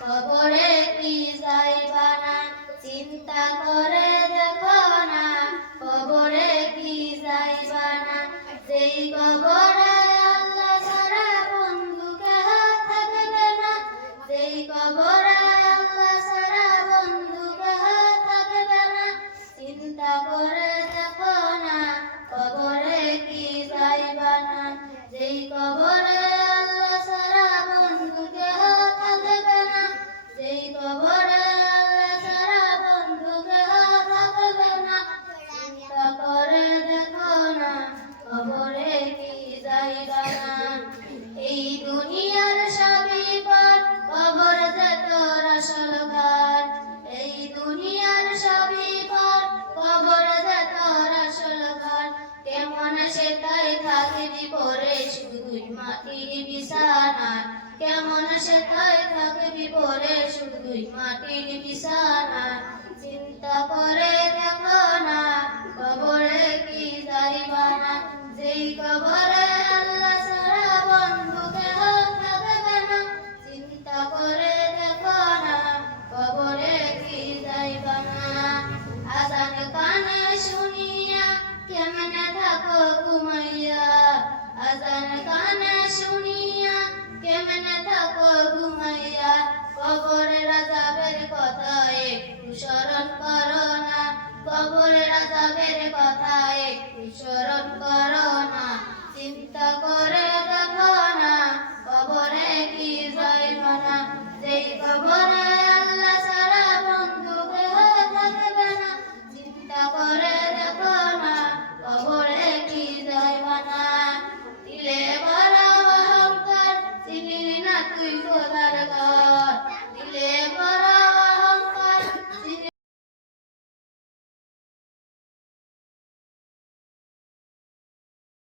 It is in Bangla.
কবরে কি যাইবা না, চিন্তা করে দেখো না, কবরে কি যাইবা না। যেই কবরে আল্লাহ ছাড়া বন্ধু কেহ থাকবে না, যেই কবরে আল্লাহ ছাড়া বন্ধু কেহ থাকবে না, চিন্তা করে দেখো না, কবরে কি যাইবা না। যেই কবরে আল্লাহ ছাড়া বন্ধু কেহ থাকবে না, যেই কবরে আল্লাহ ছাড়া বন্ধু কেহ থাকবে না, চিন্তা করে দেখো না, কবরে কি যাইবা না। এই দুনিয়ার সবই পর, কবর যে তোর আসল ঘর। এই দুনিয়ার সবই পর, কবর যে তোর আসল ঘর। কেমন সেটাই থাকবি পরে শুধুই মাটির বিছানা, কেমন সেটাই থাকবি পরে শুধুই মাটির বিছানা। চিন্তা করে দেখো না, কবরে কি যাইবা না। যেই কবরে আল্লাহ ছাড়া বন্ধু কেহ থাকবে না, চিন্তা করে দেখো না, কবরে কি যাইবা না। আজান কানে শুনিয়া কেমনে থাকো ঘুমাইয়া, আজান কানে শুনিয়া কেমনে থাকো ঘুমাইয়া। কবরের আযাবের কথা একটু স্মরণ